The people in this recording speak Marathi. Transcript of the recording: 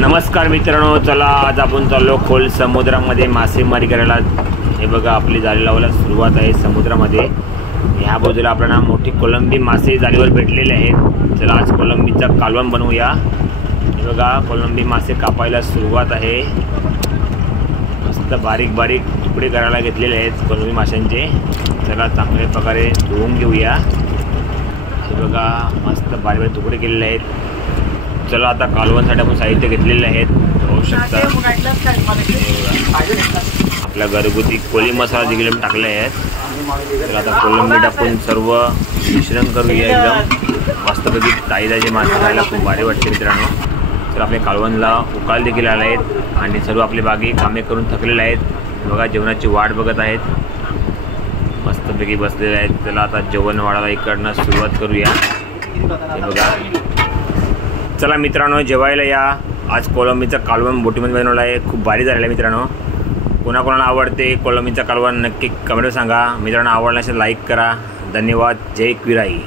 नमस्कार मित्रांनो, चला आज आपण चाललो खोल समुद्रामध्ये मासेमारी करायला। हे बघा आपली जाळी लावायला सुरुवात आहे समुद्रामध्ये। ह्या बाजूला आपल्याला मोठी कोलंबी मासे जाळीवर भेटलेले आहेत। चला आज कोलंबीचा कालवण बनवूया। हे बघा कोलंबी मासे कापायला सुरुवात आहे। मस्त बारीक बारीक तुकडे करायला घेतलेले आहेत कोलंबी माशांचे। चला चांगल्या प्रकारे धुवून घेऊया। हे बघा मस्त बारीक बारीक तुकडे केलेले आहेत। चला आता कालवणसाठी आपण साहित्य घेतलेले आहेत। पाहू शकता आपल्या घरगुती कोळी मसाला देखील टाकले आहेत। तर आता कोलंबी टाकून सर्व मिश्रण करूया। एकदम मस्तपैकी ताईदाचे मासे खायला खूप भारी वाटते मित्रांनो। तर आपल्या कालवणला उकाल देखील आले आहेत आणि सर्व आपले बागी कामे करून थकलेले आहेत। बघा जेवणाची वाट बघत आहेत, मस्तपैकी बसलेले आहेत। चला आता जेवण वाढायला इकडनं सुरुवात करूया। हे बघा चला मित्रांनो जेवायला या। आज कोलंबीचा कालवण बोटीमध्ये बनवला आहे। खूप भारी झालेला आहे मित्रांनो। कोणाकोणाला आवडते कोलंबीचा कालवण नक्की कमेंटवर सांगा। मित्रांनो आवडला असेल लाईक करा। धन्यवाद। जय क्विराई।